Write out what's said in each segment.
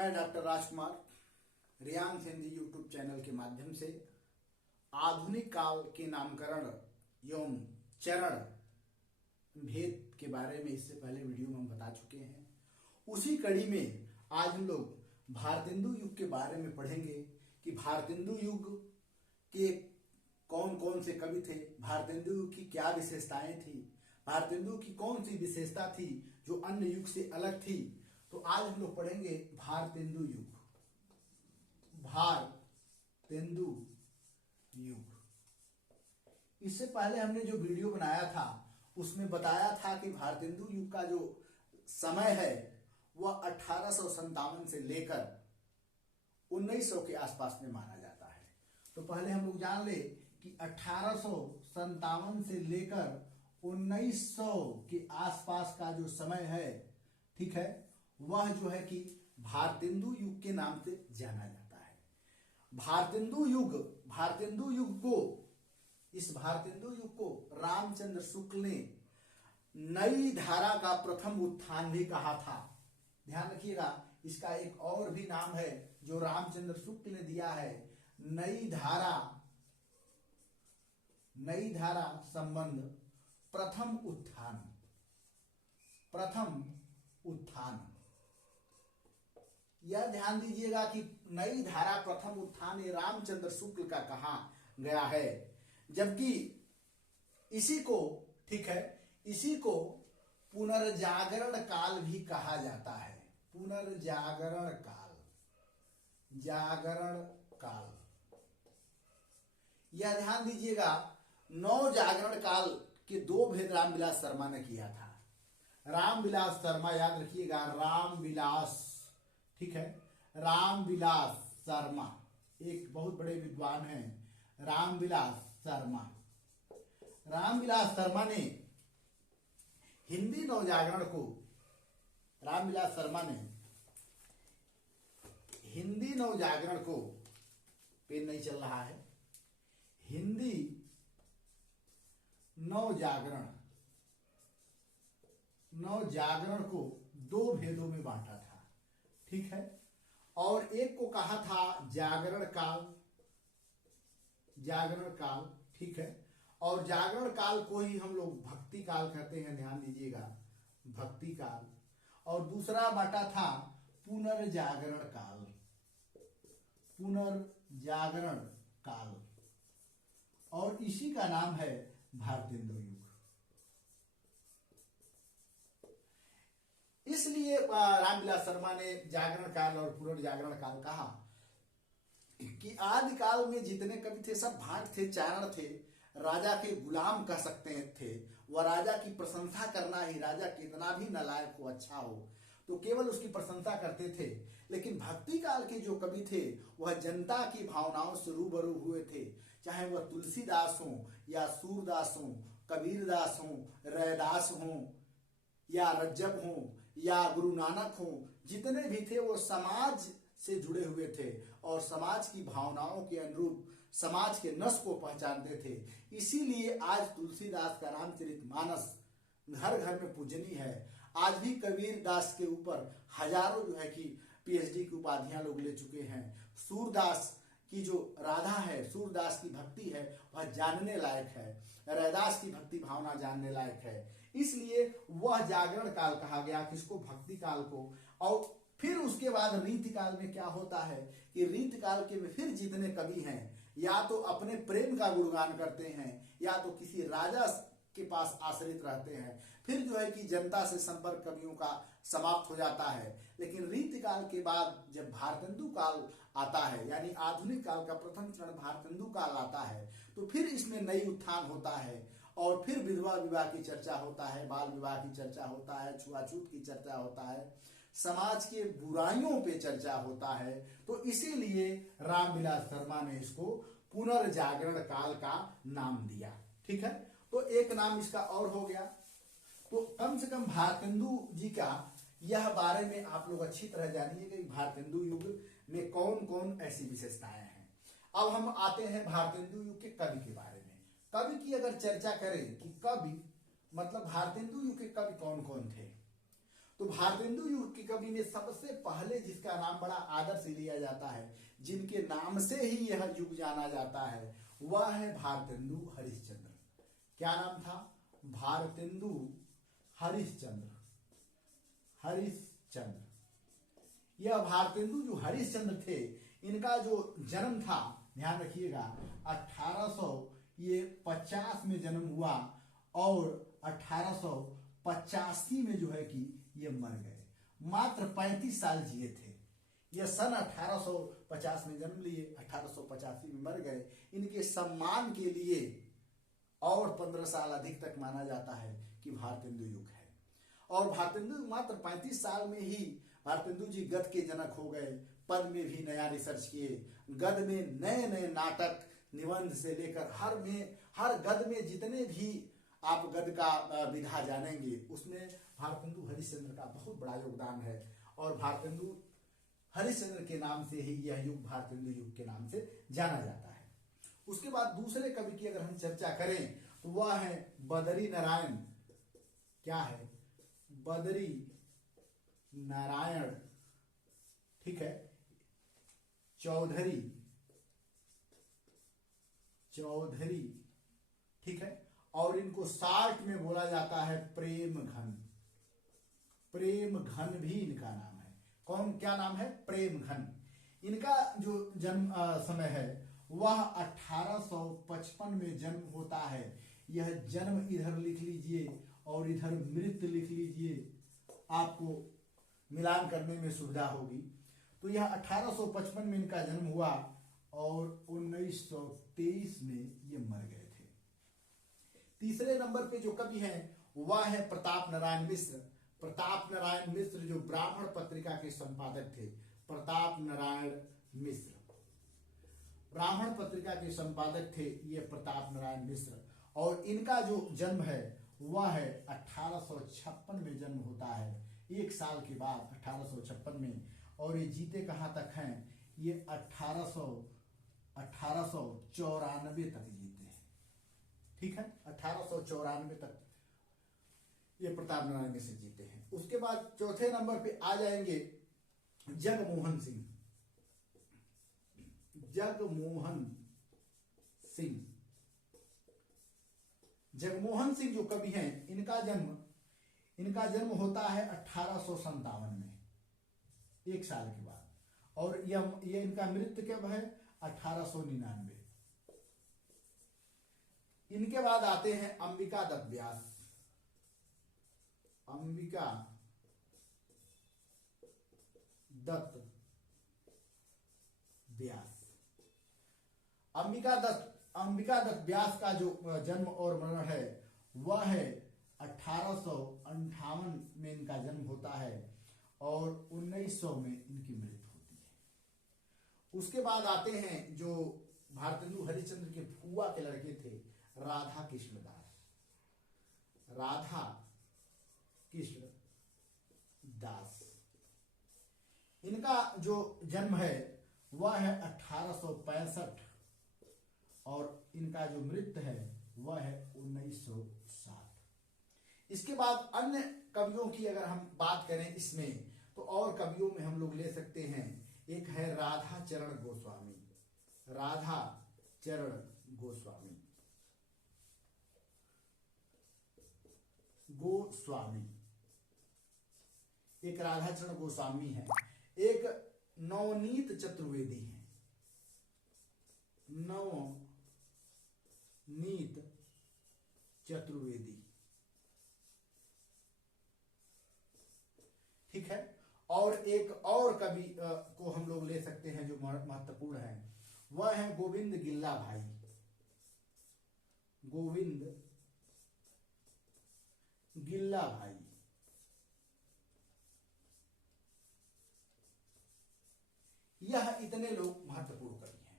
मैं डॉक्टर राजकुमार Riyansh Hindi YouTube channel के माध्यम से आधुनिक काल के नामकरण एवं चरण भेद के बारे में इससे पहले वीडियो में हम बता चुके हैं। उसी कड़ी में आज हम लोग भारतेंदु युग के बारे में पढ़ेंगे कि भारतेंदु युग के कौन कौन से कवि थे, भारतेंदु युग की क्या विशेषताएं थी, भारतेंदु की कौन सी विशेषता थी जो अन्य युग से अलग थी। तो आज हम लोग पढ़ेंगे भारतेंदु युग। भारतेंदु युग, इससे पहले हमने जो वीडियो बनाया था उसमें बताया था कि भारतेंदु युग का जो समय है वह 1857 से लेकर 1900 के आसपास में माना जाता है। तो पहले हम लोग जान ले कि 1857 से लेकर 1900 के आसपास का जो समय है, ठीक है, वह जो है कि भारतेंदु युग के नाम से जाना जाता है। भारतेंदु युग को रामचंद्र शुक्ल ने नई धारा का प्रथम उत्थान भी कहा था। ध्यान रखिएगा, इसका एक और भी नाम है जो रामचंद्र शुक्ल ने दिया है, नई धारा संबंध प्रथम उत्थान। यह ध्यान दीजिएगा कि नई धारा प्रथम उत्थान ये रामचंद्र शुक्ल का कहा गया है, जबकि इसी को, ठीक है, इसी को पुनर्जागरण काल भी कहा जाता है। पुनर्जागरण काल, यह ध्यान दीजिएगा, नौ जागरण काल के दो भेद रामविलास शर्मा ने किया था। रामविलास शर्मा, याद रखिएगा, रामविलास, ठीक है, रामविलास शर्मा एक बहुत बड़े विद्वान हैं। रामविलास शर्मा ने हिंदी नवजागरण को, पेन नहीं चल रहा है, हिंदी नवजागरण को दो भेदों में बांटा था, ठीक है, और एक को कहा था जागरण काल, ठीक है, और जागरण काल को ही हम लोग भक्ति काल कहते हैं, ध्यान दीजिएगा, भक्ति काल। और दूसरा बांटा था पुनर्जागरण काल, और इसी का नाम है भारतेंदु युग। इसलिए रामविलास शर्मा ने जागरण काल और पुनर्जागरण काल कहा कि आदि काल में जितने कवि थे सब भाट थे, चारण थे, राजा के गुलाम कह सकते थे। वह राजा की प्रशंसा करना ही, राजा कितना भी नालायक हो, अच्छा हो, तो केवल उसकी प्रशंसा करते थे। लेकिन भक्ति काल के जो कवि थे वह जनता की भावनाओं से रूबरू हुए थे, चाहे वह तुलसीदास हो या सूरदास हो, कबीरदास हो, रैदास हो या रज्जब हो या गुरु नानक हो, जितने भी थे वो समाज से जुड़े हुए थे और समाज की भावनाओं के अनुरूप समाज के नस को पहचानते थे। इसीलिए आज तुलसीदास का रामचरितमानस घर घर में पूजनीय है। आज भी कबीर दास के ऊपर हजारों जो है कि पीएचडी की उपाधियां लोग ले चुके हैं। सूरदास की जो राधा है, सूरदास की भक्ति है, वह जानने लायक है। रैदास की भक्ति भावना जानने लायक है। इसलिए वह जागरण काल कहा गया, किसको, भक्ति काल को। और फिर उसके बाद रीति काल में क्या होता है कि रीति काल के में फिर जितने कवि हैं या तो अपने प्रेम का गुणगान करते हैं या तो किसी राजा के पास आश्रित रहते हैं। फिर जो है कि जनता से संपर्क कवियों का समाप्त हो जाता है। लेकिन रीति काल के बाद जब भारतेंदु काल आता है, यानी आधुनिक काल का प्रथम चरण भारतेंदु काल आता है, तो फिर इसमें नई उत्थान होता है और फिर विधवा विवाह की चर्चा होता है, बाल विवाह की चर्चा होता है, छुआछूत की चर्चा होता है, समाज के बुराइयों पे चर्चा होता है। तो इसीलिए रामविलास शर्मा ने इसको पुनर्जागरण काल का नाम दिया, ठीक है। तो एक नाम इसका और हो गया। तो कम से कम भारतेंदु जी का यह बारे में आप लोग अच्छी तरह जानिएगा कि भारतेंदु युग में कौन कौन ऐसी विशेषताएं हैं। अब हम आते हैं भारतेंदु युग के कवि के बारे में। कवि की अगर चर्चा करें कि कवि मतलब भारतेंदु युग के कवि कौन कौन थे, तो भारतेंदु युग के कवि में सबसे पहले जिसका नाम बड़ा आदर से लिया जाता है, जिनके नाम से ही यह युग जाना जाता है, वह है भारतेंदु हरिश्चंद्र। क्या नाम था? भारतेंदु हरिश्चंद्र। हरिश्चंद्र। यह भारतेंदु जो हरिश्चंद्र थे, इनका जो जन्म था, ध्यान रखिएगा, 1850 में जन्म हुआ और 1885 में जो है कि ये मर गए। मात्र 35 साल जिए थे। यह सन 1850 में जन्म लिए, 1885 में मर गए। इनके सम्मान के लिए और 15 साल अधिक तक माना जाता है कि भारतेंदु युग है। और भारतेंदु मात्र 35 साल में ही भारतेंदु जी गद्य के जनक हो गए। पद में भी नया रिसर्च किए, गद्य में नए नए नाटक, निबंध से लेकर हर गद्य में जितने भी आप गद्य का विधा जानेंगे, उसमें भारतेंदु हरिश्चंद्र का बहुत बड़ा योगदान है। और भारतेंदु हरिश्चंद्र के नाम से ही यह युग भारतेंदु युग के नाम से जाना जाता है। उसके बाद दूसरे कवि की अगर हम चर्चा करें तो वह है बदरी नारायण। क्या है? बदरी नारायण, ठीक है, चौधरी, ठीक है। और इनको शार्ट में बोला जाता है प्रेम घन। प्रेम घन भी इनका नाम है। कौन, क्या नाम है? प्रेम घन। इनका जो जन्म समय है वह 1855 में जन्म होता है। यह जन्म इधर लिख लीजिए और इधर मृत्यु लिख लीजिए, आपको मिलान करने में सुविधा होगी। तो यह 1855 में इनका जन्म हुआ और 1923 में ये मर गए थे। तीसरे नंबर पे जो कवि हैं वह है प्रताप नारायण मिश्र। प्रताप नारायण मिश्र जो ब्राह्मण पत्रिका के संपादक थे। प्रताप नारायण मिश्र ब्राह्मण पत्रिका के संपादक थे ये प्रताप नारायण मिश्र। और इनका जो जन्म है वह है 1856 में जन्म होता है, एक साल के बाद 1856 में। और ये जीते कहाँ तक हैं? ये 1894 तक जीते हैं, ठीक है, 1894 तक ये प्रताप नारायण मिश्र जीते हैं। उसके बाद चौथे नंबर पे आ जाएंगे जगमोहन सिंह। जगमोहन सिंह जो कवि हैं, इनका जन्म होता है 1857 में, एक साल के बाद। और ये इनका मृत्यु कब है? 1899। इनके बाद आते हैं अंबिका दत्त व्यास। अंबिका दत्त व्यास। अंबिका दत्त व्यास का जो जन्म और मरण है वह है 1858 में इनका जन्म होता है और 1900 में इनकी मृत्यु होती है। उसके बाद आते हैं जो भारतेंदु हरिश्चंद्र के फुआ के लड़के थे, राधा कृष्ण दास। राधा कृष्ण दास, इनका जो जन्म है वह है 1865 और इनका जो मृत्यु है वह है 1907। इसके बाद अन्य कवियों की अगर हम बात करें इसमें, तो और कवियों में हम लोग ले सकते हैं, एक है राधा चरण गोस्वामी। राधा चरण गोस्वामी एक राधा चरण गोस्वामी है। एक नवनीत चतुर्वेदी है। नवनीत चतुर्वेदी, ठीक है। और एक और कवि को हम लोग ले सकते हैं जो महत्वपूर्ण है, वह है गोविंद गिल्ला भाई। गोविंद गिल्ला भाई, यह इतने लोग महत्वपूर्ण कवि हैं।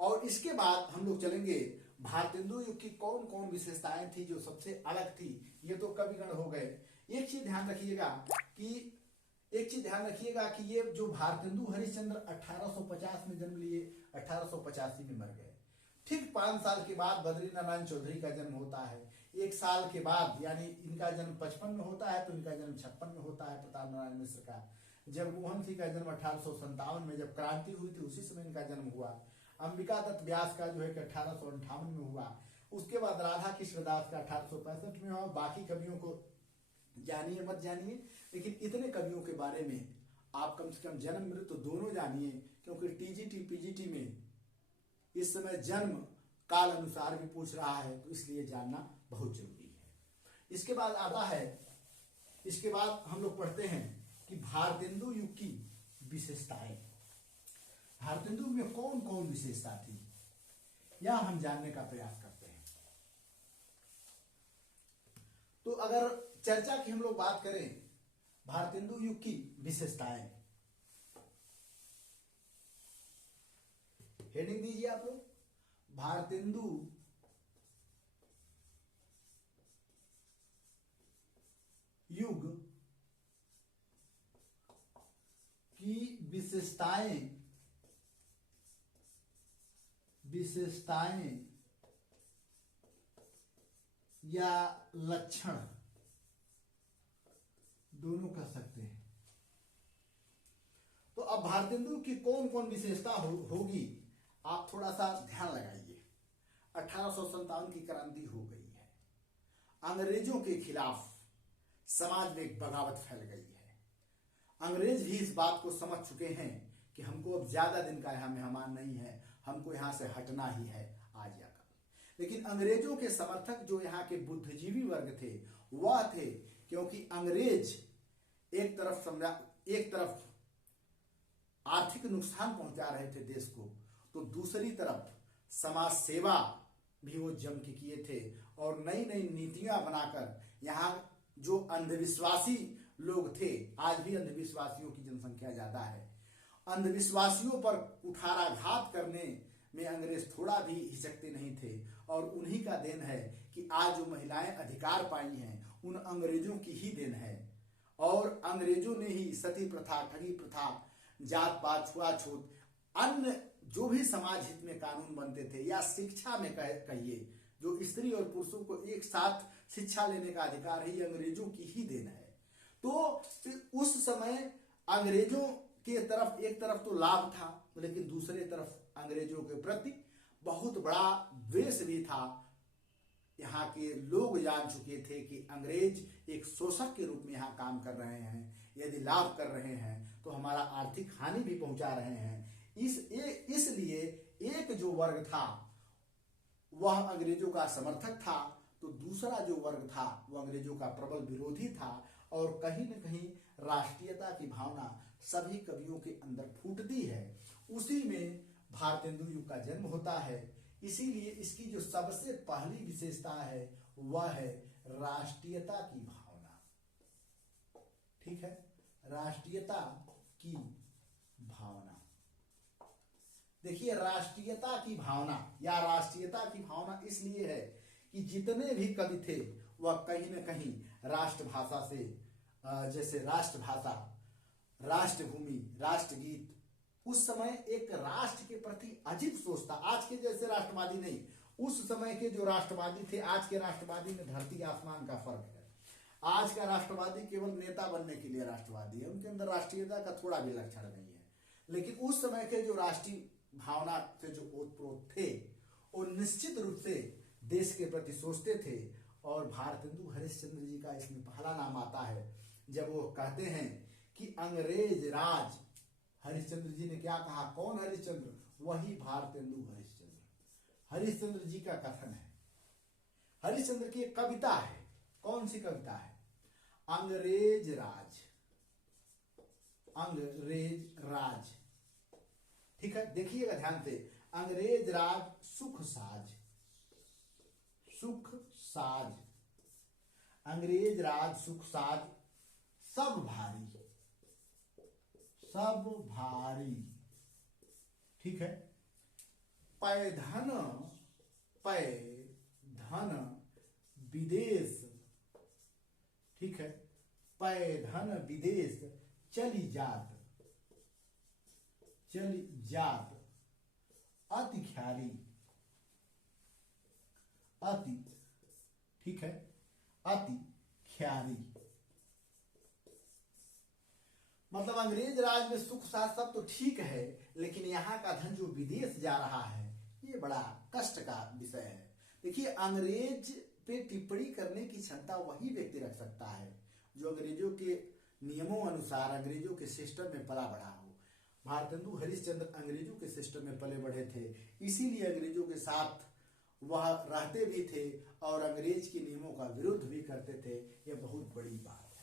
और इसके बाद हम लोग चलेंगे भारतेंदु युग की कौन कौन विशेषताएं थी जो सबसे अलग थी। ये तो कविगण हो गए। एक चीज ध्यान रखिएगा कि ये जो भारतेंदु हरिश्चंद्र 1850 में जन्म लिए, 1885 में मर गए। ठीक 5 साल के बाद बद्री नारायण चौधरी का जन्म होता है। एक साल के बाद, यानी इनका जन्म 55 में होता है तो इनका जन्म 56 में होता है प्रताप नारायण मिश्र का। जगमोहन सिंह का जन्म 1857 में, जब क्रांति हुई थी उसी समय इनका जन्म हुआ। अंबिका दत्त व्यास का जो है कि 1858 में हुआ। उसके बाद राधा कृष्ण दास का 1865 में हुआ। बाकी कवियों को जानिए मत जानिए, लेकिन इतने कवियों के बारे में आप कम से कम जन्म मृत्यु तो दोनों जानिए, क्योंकि टीजीटी पीजीटी में इस समय जन्म काल अनुसार भी पूछ रहा है, तो इसलिए जानना बहुत जरूरी है। इसके बाद आता है, इसके बाद हम लोग पढ़ते हैं कि भारतेंदु युग की विशेषताएं। भारतेंदु में कौन कौन विशेषता थी, यह हम जानने का प्रयास करते हैं। तो अगर चर्चा की हम लोग बात करें भारतेंदु युग की विशेषताएं, हेडिंग दीजिए आप लोग, भारतेंदु युग की विशेषताएं या लक्षण दोनों कह सकते हैं। तो अब भारतेंदु की कौन कौन विशेषता होगी, आप थोड़ा सा ध्यान लगाइए। 1857 की क्रांति हो गई है, अंग्रेजों के खिलाफ समाज में एक बगावत फैल गई है। अंग्रेज भी इस बात को समझ चुके हैं कि हमको अब ज्यादा दिन का यहाँ मेहमान नहीं है, हमको यहाँ से हटना ही है आज या कल। लेकिन अंग्रेजों के समर्थक जो यहाँ के बुद्धिजीवी वर्ग थे वह थे, क्योंकि अंग्रेज एक तरफ आर्थिक नुकसान पहुंचा रहे थे देश को, तो दूसरी तरफ समाज सेवा भी वो जम के किए थे और नई नई नीतियां बनाकर यहाँ जो अंधविश्वासी लोग थे, आज भी अंधविश्वासियों की जनसंख्या ज्यादा है, अंधविश्वासियों पर कुठाराघात करने में अंग्रेज थोड़ा भी हिचकते नहीं थे। और उन्हीं का देन है कि आज जो महिलाएं अधिकार पाई हैं उन अंग्रेजों की ही देन है। और अंग्रेजों ने ही सती प्रथा, ठगी प्रथा, जात पात, छुआछूत, अन्य जो भी समाज हित में कानून बनते थे, या शिक्षा में कहिए, जो स्त्री और पुरुषों को एक साथ शिक्षा लेने का अधिकार है, ये अंग्रेजों की ही देन है। तो उस समय अंग्रेजों के तरफ एक तरफ तो लाभ था, लेकिन दूसरे तरफ अंग्रेजों के प्रति बहुत बड़ा द्वेष भी था। यहाँ के लोग जान चुके थे कि अंग्रेज एक शोषक के रूप में यहाँ काम कर रहे हैं, यदि लाभ कर रहे हैं तो हमारा आर्थिक हानि भी पहुंचा रहे हैं। इसलिए एक जो वर्ग था वह अंग्रेजों का समर्थक था, तो दूसरा जो वर्ग था वह अंग्रेजों का प्रबल विरोधी था। और कहीं न कहीं राष्ट्रीयता की भावना सभी कवियों के अंदर फूटती है। उसी में भारतेंदु युग का जन्म होता है। इसीलिए इसकी जो सबसे पहली विशेषता है वह है राष्ट्रीयता की भावना। ठीक है, राष्ट्रीयता की भावना। देखिए, राष्ट्रीयता की भावना या राष्ट्रीयता की भावना इसलिए है कि जितने भी कवि थे वह कहीं न कहीं राष्ट्रभाषा से, जैसे राष्ट्रभाषा, राष्ट्रभूमि, राष्ट्रगीत, उस समय एक राष्ट्र के प्रति अजीब सोच था। आज के जैसे राष्ट्रवादी नहीं, उस समय के जो राष्ट्रवादी थे, आज के राष्ट्रवादी में धरती आसमान का फर्क है। आज का राष्ट्रवादी केवल नेता बनने के लिए राष्ट्रवादी है, उनके अंदर राष्ट्रीयता का थोड़ा भी लक्षण नहीं है। लेकिन उस समय के जो राष्ट्रीय भावना से जो ओतप्रोत थे वो निश्चित रूप से देश के प्रति सोचते थे। और भारतेंदु हरिश्चंद्र जी का इसमें पहला नाम आता है जब वो कहते हैं कि अंग्रेज राज, हरिश्चंद्र जी ने क्या कहा, कौन हरिश्चंद्र, वही भारतेंदु हरिश्चंद्र। हरिश्चंद्र जी का कथन है। हरिश्चंद्र की एक कविता है, कौन सी कविता है, अंग्रेज राज, अंग्रेज राज। ठीक है, देखिएगा ध्यान से, अंग्रेज राज सुख साज, सुख साज, अंग्रेज राज सुख साज, सब भारी, सब भारी। ठीक है, पैधन, पैधन विदेश, ठीक है, पैधन विदेश चली जात, चली जात, अति ख्याली, अति, ठीक है, अति ख्यारी, मतलब अंग्रेज राज में सुख साथ सब तो ठीक है, लेकिन यहाँ का धन जो विदेश जा रहा है ये बड़ा कष्ट का विषय है। देखिए, अंग्रेज पे टिप्पणी करने की क्षमता वही व्यक्ति रख सकता है जो अंग्रेजों के नियमों अनुसार, अंग्रेजों के सिस्टम में पला बढ़ा हो। भारतेंदु हरिश्चंद्र अंग्रेजों के सिस्टम में पले बढ़े थे, इसीलिए अंग्रेजों के साथ वह रहते भी थे और अंग्रेज के नियमों का विरोध भी करते थे। यह बहुत बड़ी बात है।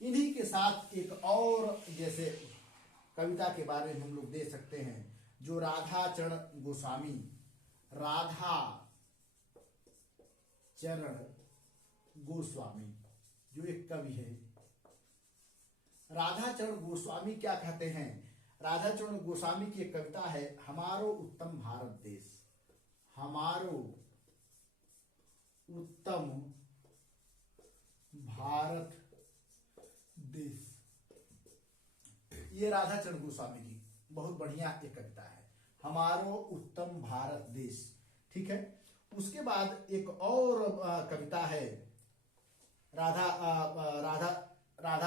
इन्हीं के साथ एक और जैसे कविता के बारे में हम लोग दे सकते हैं, जो राधा चरण गोस्वामी, राधा चरण गोस्वामी जो एक कवि है। राधा चरण गोस्वामी क्या कहते हैं? राधा चरण गोस्वामी की एक कविता है, हमारो उत्तम भारत देश, हमारो उत्तम भारत देश। ये राधा चरण गोस्वामी की बहुत बढ़िया एक कविता है, हमारो उत्तम भारत देश। ठीक है, उसके बाद एक और कविता है राधा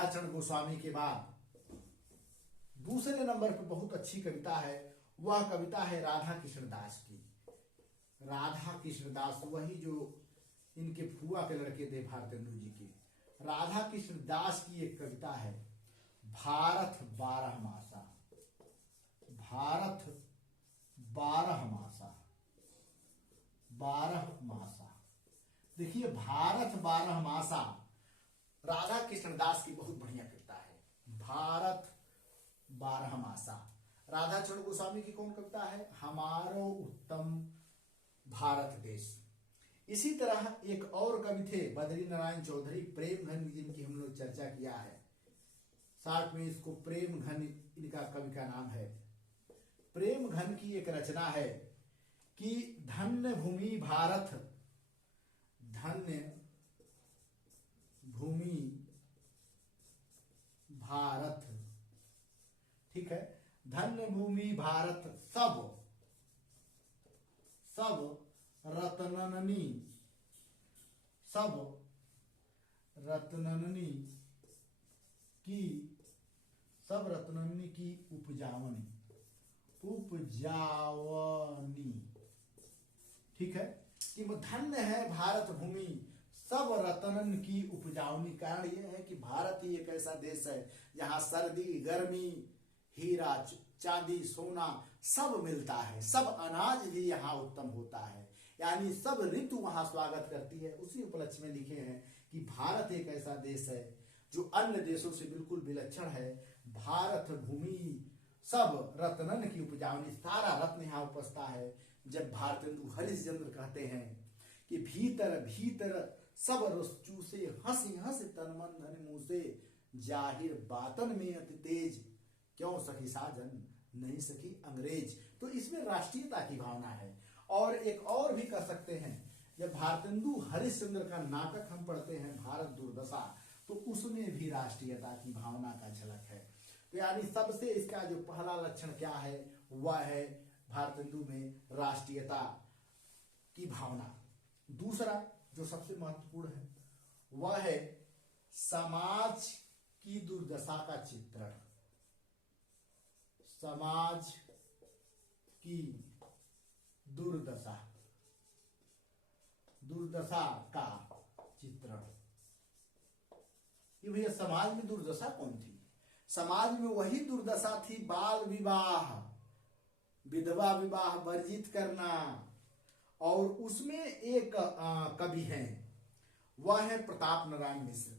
चरण गोस्वामी के बाद दूसरे नंबर पर बहुत अच्छी कविता है, वह कविता है राधा कृष्ण दास की। राधा कृष्ण दास, वही जो इनके फुआ के लड़के थे भारतेंदु जी के, राधा कृष्ण दास की एक कविता है, भारत बारह मासा, भारत बारह मासा, बारह मासा। देखिए, भारत बारह मासा राधा कृष्ण दास की बहुत बढ़िया कविता है, भारत बारह मासा। राधा चरण गोस्वामी की कौन कविता है? हमारो उत्तम भारत देश। इसी तरह एक और कवि थे बद्री नारायण चौधरी, प्रेम घन, जिनकी हम लोग चर्चा किया है साथ में, इसको प्रेम घन इनका कवि का नाम है। प्रेम घन की एक रचना है कि धन्य भूमि भारत, धन्य भूमि भारत। ठीक है, धन्य भूमि भारत सब रत्ननी, सब रत्ननी की, सब रत्ननी की उपजावनी, उपजावनी। ठीक है, कि धन्य है भारत भूमि सब रत्नन की उपजावनी। कारण यह है कि भारत ही एक ऐसा देश है जहां सर्दी, गर्मी, हीरा, चांदी, सोना सब मिलता है, सब अनाज भी यहाँ उत्तम होता है, यानी सब ऋतु वहां स्वागत करती है। उसी उपलक्ष्य में लिखे हैं कि भारत एक ऐसा देश है जो अन्य देशों से बिल्कुल विलक्षण है। भारत भूमि सब रत्नन की उपजावनी, सारा रत्न यहाँ उपजता है। जब भारतेंदु हरिश्चंद्र कहते हैं कि भीतर भीतर सब रस चूसे, हंसी हंसी तन मन धन मुंह से, जाहिर बातन में अति तेज, क्यों सखी साजन नहीं सखी अंग्रेज। तो इसमें राष्ट्रीयता की भावना है। और एक और भी कर सकते हैं, जब भारतेंदु हरिश्चंद्र का नाटक हम पढ़ते हैं भारत दुर्दशा, तो उसमें भी राष्ट्रीयता की भावना का झलक है। तो यानी सबसे इसका जो पहला लक्षण क्या है, वह है भारतेंदु में राष्ट्रीयता की भावना। दूसरा जो सबसे महत्वपूर्ण है वह है समाज की दुर्दशा का चित्रण, समाज की दुर्दशा, दुर्दशा का चित्रण। ये भैया समाज में दुर्दशा कौन थी? समाज में वही दुर्दशा थी, बाल विवाह, विधवा विवाह वर्जित करना। और उसमें एक कवि हैं, वह है प्रताप नारायण मिश्र।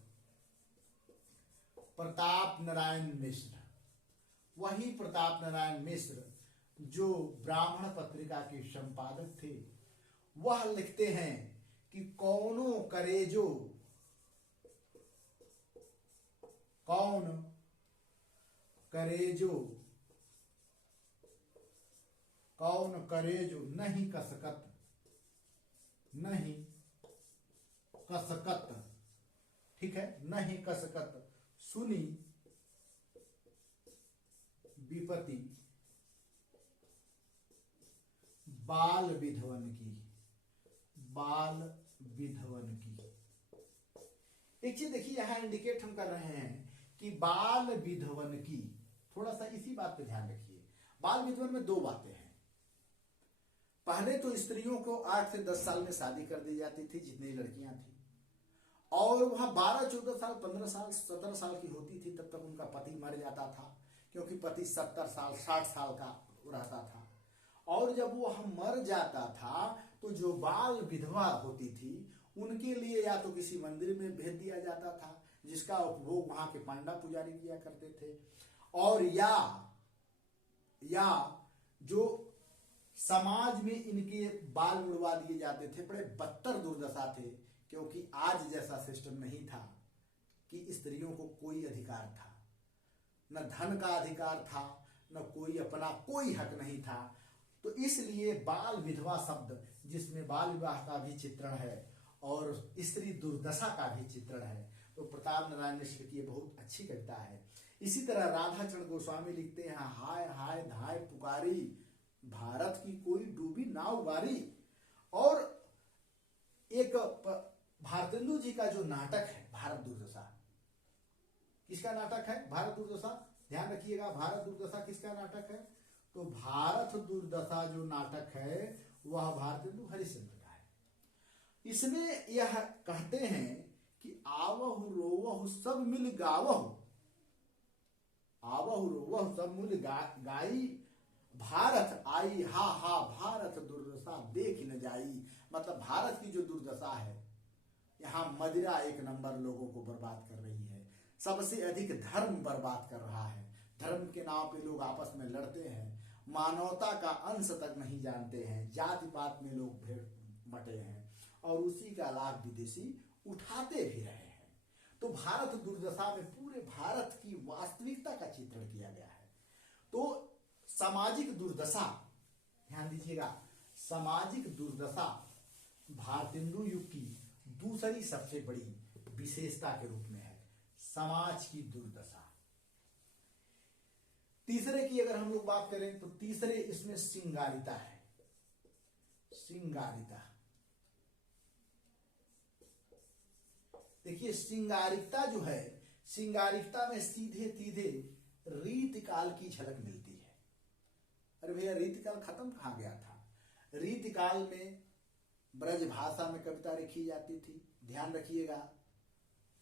प्रताप नारायण मिश्र, वही प्रताप नारायण मिश्र जो ब्राह्मण पत्रिका के संपादक थे। वह लिखते हैं कि कौनो करेजो, कौन करेजो, कौन करेजो नहीं कसकत, नहीं कसकत। ठीक है, नहीं कसकत सुनी विपत्ति बाल विधवन की, बाल विधवन की। एक चीज देखिए, यहां इंडिकेट हम कर रहे हैं कि बाल विधवन की, थोड़ा सा इसी बात पे ध्यान रखिए। बाल विधवन में दो बातें हैं। पहले तो स्त्रियों को 8 से 10 साल में शादी कर दी जाती थी, जितनी लड़कियां थी, और वह 12, 14 साल, 15 साल, 17 साल की होती थी तब तक उनका पति मर जाता था, क्योंकि पति 70 साल, 60 साल का रहता था। और जब वो मर जाता था तो जो बाल विधवा होती थी उनके लिए या तो किसी मंदिर में भेज दिया जाता था, जिसका उपभोग वहां के पांडा पुजारी किया करते थे, और या जो समाज में इनके बाल उड़वा दिए जाते थे। बड़े बदतर दुर्दशा थे, क्योंकि आज जैसा सिस्टम नहीं था कि स्त्रियों को कोई अधिकार था, न धन का अधिकार था, न कोई अपना कोई हक नहीं था। तो इसलिए बाल विधवा शब्द, जिसमें बाल विवाह का भी चित्रण है और स्त्री दुर्दशा का भी चित्रण है, तो प्रताप नारायण मिश्र की ये बहुत अच्छी कविता है। इसी तरह राधाचरण गोस्वामी लिखते हैं, हाय हाय धाय पुकारी, भारत की कोई डूबी नाव वारी। और एक भारतेंदु जी का जो नाटक है भारत दुर्दशा, किसका नाटक है? भारत दुर्दशा। ध्यान रखिएगा, भारत दुर्दशा किसका नाटक है? तो भारत दुर्दशा जो नाटक है वह भारतेंदु हरिश्चंद्र का है। इसमें यह कहते हैं कि आवहु रोवहु सब मिल गावहु, आवहु रोवहु सब मिल गाई, भारत आई हा हा भारत दुर्दशा देख न जाई। मतलब भारत की जो दुर्दशा है, यहाँ मदिरा एक नंबर लोगों को बर्बाद कर रही है, सबसे अधिक धर्म बर्बाद कर रहा है। धर्म के नाम पे लोग आपस में लड़ते हैं, मानवता का अंश तक नहीं जानते हैं, जाति पात में लोग बटे हैं, और उसी का लाभ विदेशी उठाते भी रहे हैं। तो भारत दुर्दशा में पूरे भारत की वास्तविकता का चित्रण किया गया है। तो सामाजिक दुर्दशा, ध्यान दीजिएगा, सामाजिक दुर्दशा भारतेंदु युग की दूसरी सबसे बड़ी विशेषता के रूप में है, समाज की दुर्दशा। तीसरे की अगर हम लोग बात करें तो तीसरे इसमें सिंगारिता है, सिंगारिता। देखिए सिंगारिकता जो है, सिंगारिकता में सीधे सीधे रीतिकाल की झलक मिलती है। अरे भैया, रीतिकाल खत्म कहां गया था? रीतिकाल में ब्रज भाषा में कविता लिखी जाती थी। ध्यान रखिएगा,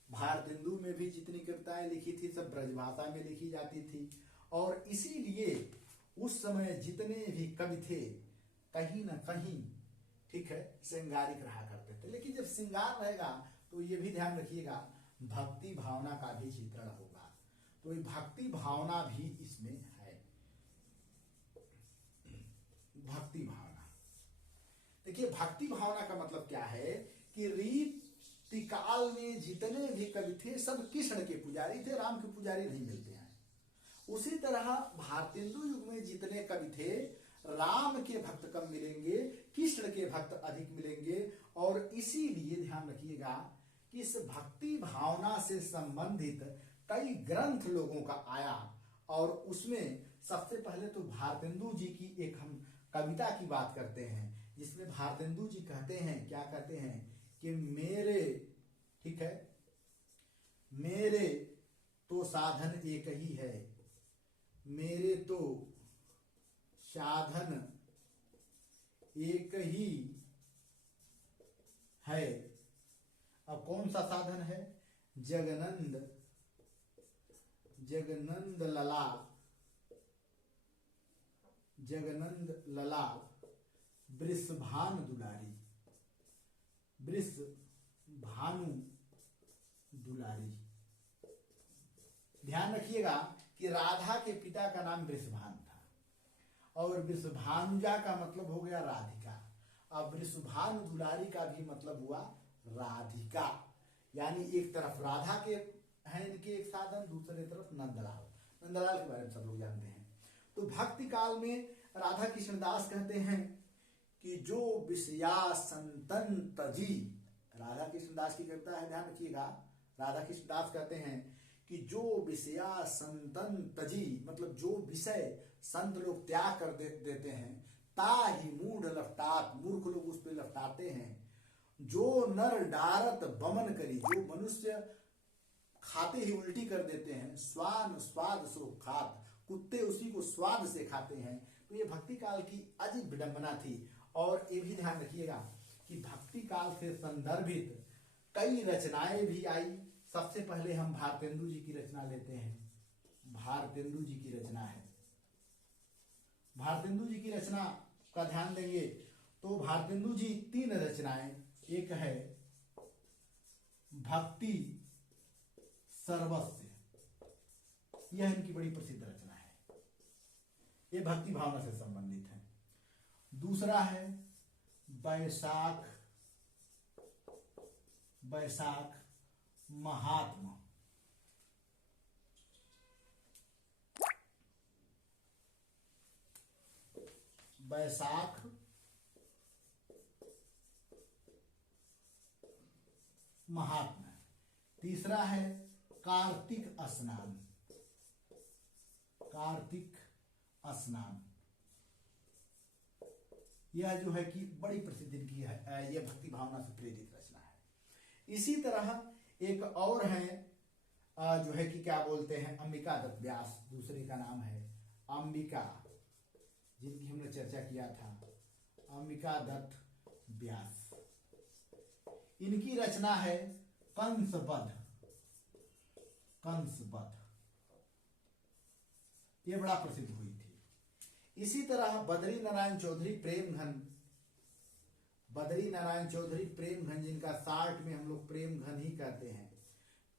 भारतेंदु में भी जितनी कविताएं लिखी थी सब ब्रज भाषा में लिखी जाती थी, और इसीलिए उस समय जितने भी कवि थे कहीं ना कहीं, ठीक है, श्रृंगारिक रहा करते थे। लेकिन जब श्रृंगार रहेगा तो ये भी ध्यान रखिएगा, भक्ति भावना का भी चित्रण होगा। तो ये भक्ति भावना भी इसमें है, भक्ति भावना। देखिए भक्ति भावना का मतलब क्या है कि रीतिकाल में जितने भी कवि थे सब कृष्ण के पुजारी थे, राम के पुजारी नहीं मिलते हैं। उसी तरह भारतेंदु युग में जितने कवि थे, राम के भक्त कम मिलेंगे, कृष्ण के भक्त अधिक मिलेंगे। और इसीलिए ध्यान रखिएगा कि इस भक्ति भावना से संबंधित कई ग्रंथ लोगों का आया, और उसमें सबसे पहले तो भारतेंदु जी की एक हम कविता की बात करते हैं, जिसमें भारतेंदु जी कहते हैं, क्या कहते हैं कि मेरे, ठीक है, मेरे तो साधन एक ही है, मेरे तो साधन एक ही है। अब कौन सा साधन है? जगनंद, जगनंद लला, जगनंद लला वृषभानु दुलारी, वृषभानु दुलारी। ध्यान रखिएगा कि राधा के पिता का नाम वृषभानु था, और वृषभानुजा का मतलब हो गया राधिका। अब वृषभानु दुलारी का भी मतलब हुआ राधिका, यानी एक तरफ राधा के हैं इनके एक साधन, दूसरे तरफ नंदलाल। नंदलाल के बारे में सब लोग जानते हैं। तो भक्ति काल में राधा कृष्णदास कहते हैं कि जो विषया संतन तजी, राधा कृष्णदास की कविता है, ध्यान रखिएगा, राधा कृष्णदास कहते हैं कि जो विषया संतन तजी, मतलब जो विषय संत लोग त्याग कर देते हैं, ता ही मूढ़ लपटात, मूर्ख लोग उस पर लपटाते हैं, जो नर डारत बमन करी, जो मनुष्य खाते ही उल्टी कर देते हैं, स्वान स्वाद सो खात, कुत्ते उसी को स्वाद से खाते हैं। तो ये भक्ति काल की अजीब विडंबना थी। और ये भी ध्यान रखिएगा कि भक्ति काल से संदर्भित कई रचनाएं भी आई। सबसे पहले हम भारतेंदु जी की रचना लेते हैं। भारतेंदु जी की रचना है, भारतेंदु जी की रचना का ध्यान देंगे तो भारतेंदु जी 3 रचनाएं, एक है भक्ति सर्वस्व, यह इनकी बड़ी प्रसिद्ध रचना है, ये भक्ति भावना से संबंधित है। दूसरा है वैशाख, वैशाख महात्मा, वैशाख महात्मा। तीसरा है कार्तिक स्नान, कार्तिक स्नान, यह जो है कि बड़ी प्रसिद्ध इनकी है, यह भक्ति भावना से प्रेरित रचना है। इसी तरह एक और है जो है कि क्या बोलते हैं, अंबिका दत्त व्यास, दूसरे का नाम है अंबिका, जिनकी हमने चर्चा किया था, अंबिका दत्त व्यास। इनकी रचना है कंसवध, कंसवध, ये बड़ा प्रसिद्ध हुई थी। इसी तरह बद्री नारायण चौधरी प्रेम घन, बद्री नारायण चौधरी प्रेम घन, जिनका शार्ट में हम लोग प्रेम घन ही कहते हैं,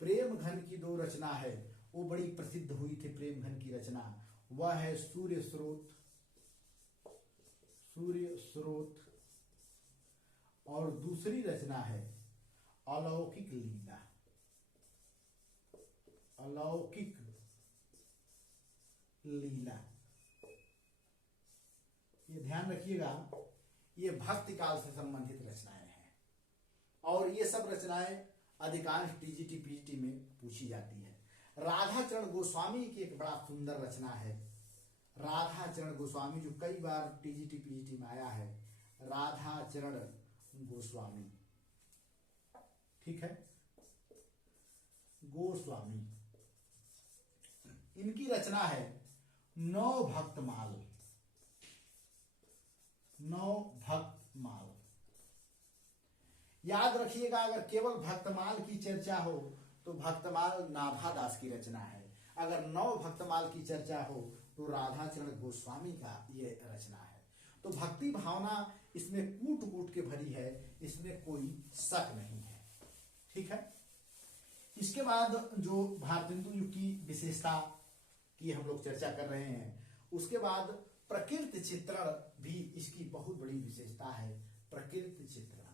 प्रेम घन की 2 रचना है, वो बड़ी प्रसिद्ध हुई थी। प्रेम घन की रचना वह है सूर्य स्रोत, सूर्य स्रोत, और दूसरी रचना है अलौकिक लीला, अलौकिक लीला। ये ध्यान रखिएगा, ये भक्ति काल से संबंधित रचनाएं हैं, और ये सब रचनाएं अधिकांश टीजीटी पीजीटी में पूछी जाती है। राधाचरण गोस्वामी की एक बड़ा सुंदर रचना है, राधाचरण गोस्वामी, जो कई बार टीजीटी पीजीटी में आया है, राधाचरण गोस्वामी, ठीक है, गोस्वामी। इनकी रचना है 9 भक्तमाल, 9 भक्तमाल। याद रखिएगा, अगर केवल भक्तमाल की चर्चा हो तो भक्तमाल नाभा दास की रचना है, अगर 9 भक्तमाल की चर्चा हो तो राधाचरण गोस्वामी का ये रचना है। तो भक्ति भावना इसमें कूट कूट के भरी है, इसमें कोई शक नहीं है, ठीक है। इसके बाद जो भारतेंदु युग की विशेषता की हम लोग चर्चा कर रहे हैं, उसके बाद प्रकृति चित्रण भी इसकी बहुत बड़ी विशेषता है। प्रकृति चित्रण,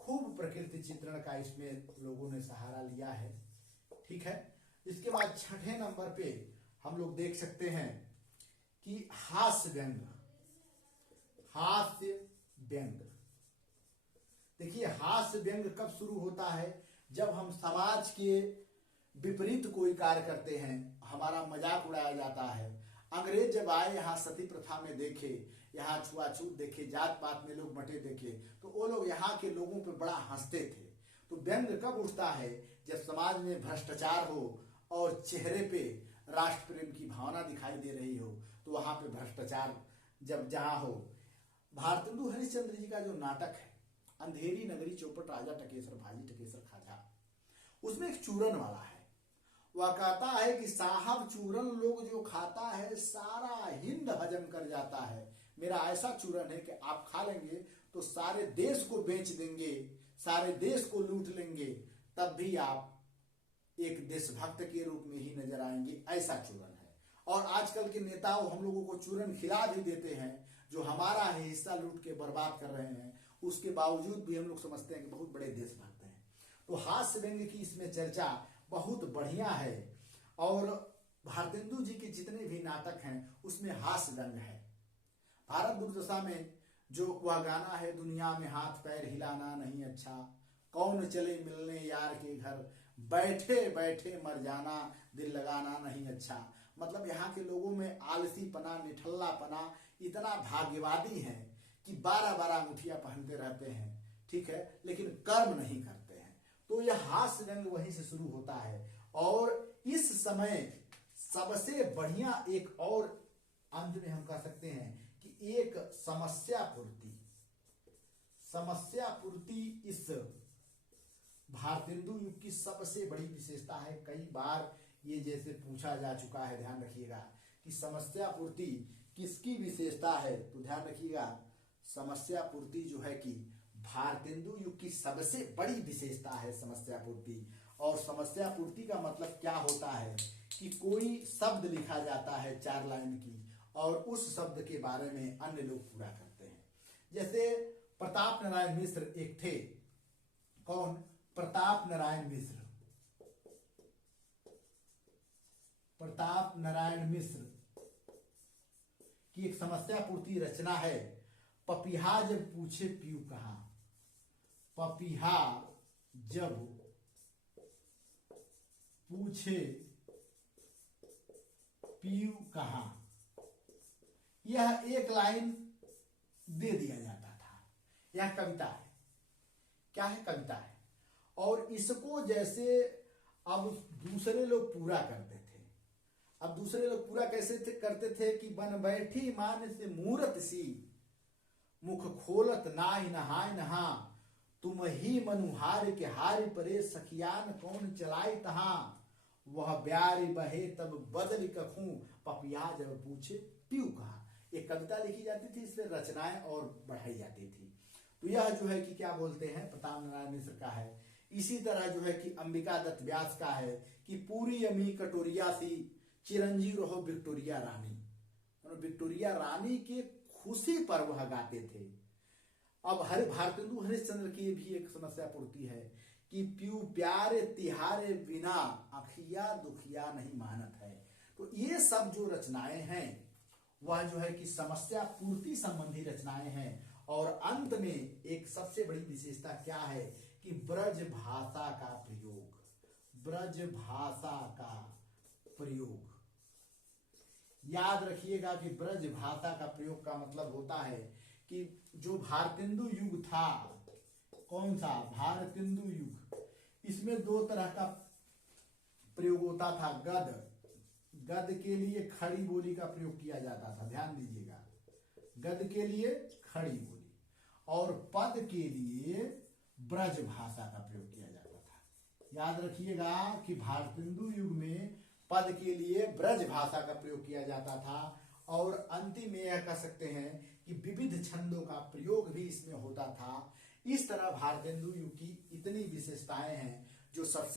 खूब प्रकृति चित्रण का इसमें लोगों ने सहारा लिया है, ठीक है। इसके बाद 6ठे नंबर पे हम लोग देख सकते हैं कि हास्य व्यंग, हास्य व्यंग। देखिए, हास्य व्यंग कब शुरू होता है, जब हम समाज के विपरीत कोई कार्य करते हैं, हमारा मजाक उड़ाया जाता है। अंग्रेज जब आए यहाँ सती प्रथा में देखे, यहाँ छुआछूत देखे, जात पात में लोग बंटे देखे, तो वो लोग यहाँ के लोगों पे बड़ा हंसते थे। तो व्यंग कब उठता है, जब समाज में भ्रष्टाचार हो और चेहरे पे राष्ट्र प्रेम की भावना दिखाई दे रही हो, तो वहां पे भ्रष्टाचार जब जहां हो। भारतेंदु हरिश्चंद्र जी का जो नाटक है अंधेरी नगरी चौपट राजा टकेसर भाजी टकेसर खाजा, उसमें एक चूरन वाला है। वह कहता है कि साहब चूरन लोग जो खाता है सारा हिंद हजम कर जाता है, मेरा ऐसा चूरन है कि आप खा लेंगे तो सारे देश को बेच देंगे, सारे देश को लूट लेंगे, तब भी आप एक देशभक्त के रूप में ही नजर आएंगे, ऐसा चूरन है। और आजकल के नेताओं हम लोगों को चूरन खिला भी देते हैं, जो हमारा हिस्सा लूट के बर्बाद कर रहे हैं, उसके बावजूद भी हम लोग समझते हैं कि बहुत बड़े देशभक्त हैं। तो हास्य व्यंग की इसमें चर्चा बहुत बढ़िया है, और भारतेंदु जी के जितने भी नाटक हैं उसमें हास्य व्यंग है। भारत दुर्दशा में जो वह गाना है, दुनिया में हाथ पैर हिलाना नहीं अच्छा, कौन चले मिलने यार के घर, बैठे बैठे मर जाना, दिल लगाना नहीं अच्छा। मतलब यहाँ के लोगों में आलसीपना, निठल्लापना इतना भाग्यवादी है कि 12-12 अंगूठियां पहनते रहते हैं, ठीक है, लेकिन कर्म नहीं करते हैं। तो यह हास्य रंग वहीं से शुरू होता है। और इस समय सबसे बढ़िया एक और अंत में हम कह सकते हैं कि एक समस्या पूर्ति इस भारतेंदु युग की सबसे बड़ी विशेषता है। कई बार ये जैसे पूछा जा चुका है, ध्यान रखिएगा कि समस्या पूर्ति किसकी विशेषता है। तो ध्यान रखिएगा, समस्या पूर्ति जो है कि भारतेंदु युग की सबसे बड़ी विशेषता है समस्या पूर्ति। और समस्या पूर्ति का मतलब क्या होता है कि कोई शब्द लिखा जाता है 4 लाइन की, और उस शब्द के बारे में अन्य लोग पूरा करते हैं। जैसे प्रताप नारायण मिश्र एक थे। कौन? प्रताप नारायण मिश्र। प्रताप नारायण मिश्र की एक समस्या पूर्ति रचना है, पपीहा जब पूछे पीयू कहाँ। पपीहा जब पूछे पीयू कहाँ, यह एक लाइन दे दिया जाता था। यह कविता है। क्या है? कविता है। और इसको जैसे अब दूसरे लोग पूरा करते थे। अब दूसरे लोग पूरा कैसे करते थे कि बन बैठी मान से मूरत सी, मुख खोलत नाहि नहाय नहा, तुम ही मनुहार के हार परे सखियान कौन चलाए तहा, वह ब्यारी बहे तब बदल कखूं, पपिया जब पूछे पीयू कहा। एक कविता लिखी जाती थी, इसमें रचनाएं और बढ़ाई जाती थी। तो यह जो है कि क्या बोलते हैं, प्रताप नारायण मिश्र का है। इसी तरह जो है कि अंबिका दत्त व्यास का है कि पूरी अमी कटोरिया सी, चिरंजीव रहो विक्टोरिया रानी। और विक्टोरिया रानी के खुशी पर वह गाते थे। अब भारतेंदु हरिश्चंद्र की भी एक समस्या पूर्ति है कि पीयू प्यारे तिहारे बिना, अखिया दुखिया नहीं मानत है। तो ये सब जो रचनाएं हैं वह जो है कि समस्या पूर्ति संबंधी रचनाएं हैं। और अंत में एक सबसे बड़ी विशेषता क्या है कि ब्रज भाषा का प्रयोग। ब्रज भाषा का प्रयोग याद रखिएगा कि ब्रज भाषा का प्रयोग का मतलब होता है कि जो भारतेंदु युग था, कौन सा? भारतेंदु युग, इसमें 2 तरह का प्रयोग होता था। गद के लिए खड़ी बोली का प्रयोग किया जाता था, ध्यान दीजिएगा, गद के लिए खड़ी बोली, और पद के लिए ब्रज भाषा का प्रयोग किया जाता था। याद रखिएगा कि भारतेंदु युग में पद के लिए ब्रज भाषा का प्रयोग किया जाता था। और अंतिम में यह कह सकते हैं कि विविध छंदों का प्रयोग भी इसमें होता था। इस तरह भारतेंदु युग की इतनी विशेषताएं हैं जो सबसे